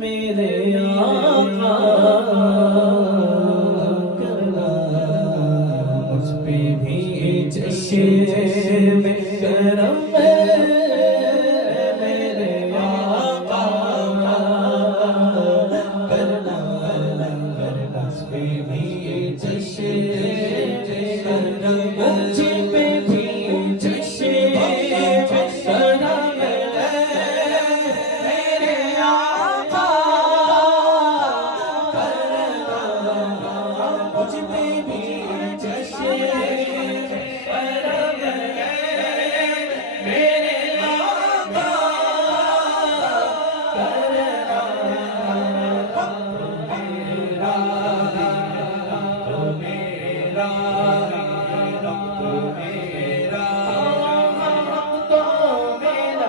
मेरे आका करना मुझ पे भी चश्मे करम मेरे आका करना मुझ पे भी चश्मे करम मुझ पे भी चश्मे करम मेरे आका मुझ पे भी चश्मे करम मेरे आका करना मेरा तो मेरा तो मेरा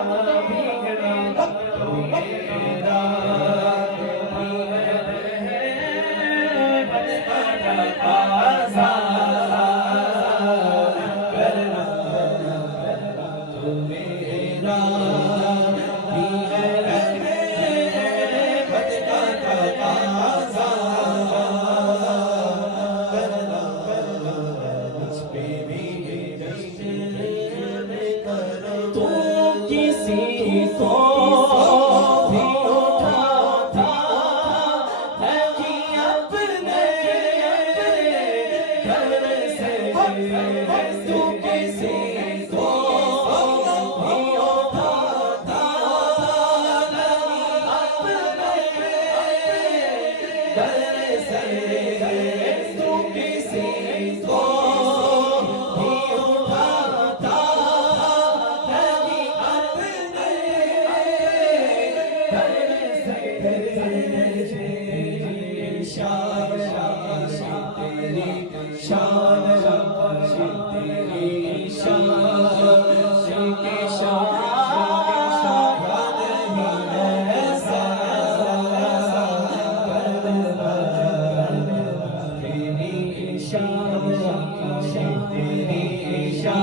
बिगड़ा तो मेरा करना तो मेरा तो किसी को भी उठाता है कि अपने घर से तू किसी को भी उठाता है अपने घर से तू किसी को भी उठाता है कि अपने घर से शान तेरी शान तेरी शान की शान ऐसा तेरी शान तेरी शान की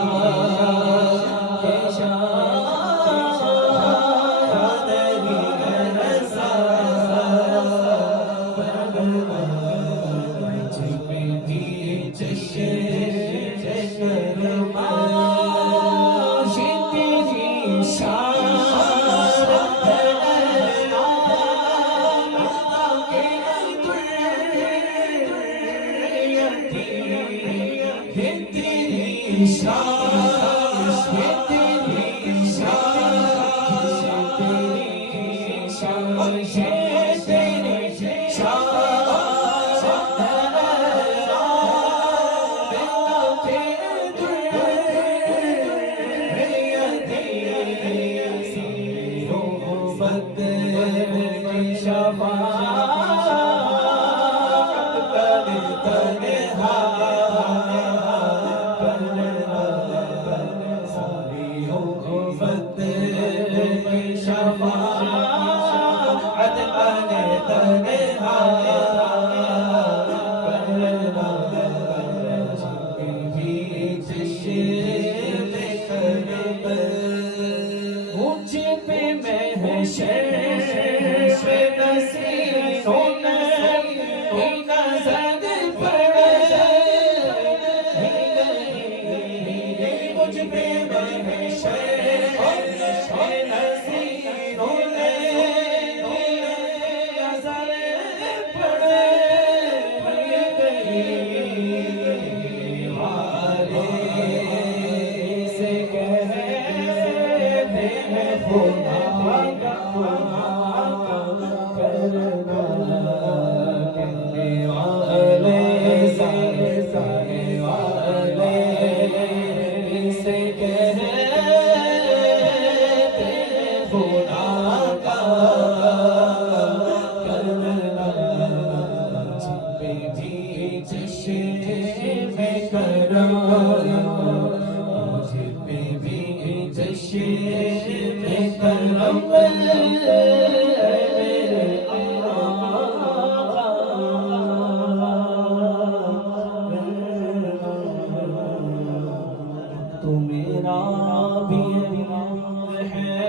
मुझे पे मैं मुझे पे भी चश्मे करम मेरे मेरा भी अमर है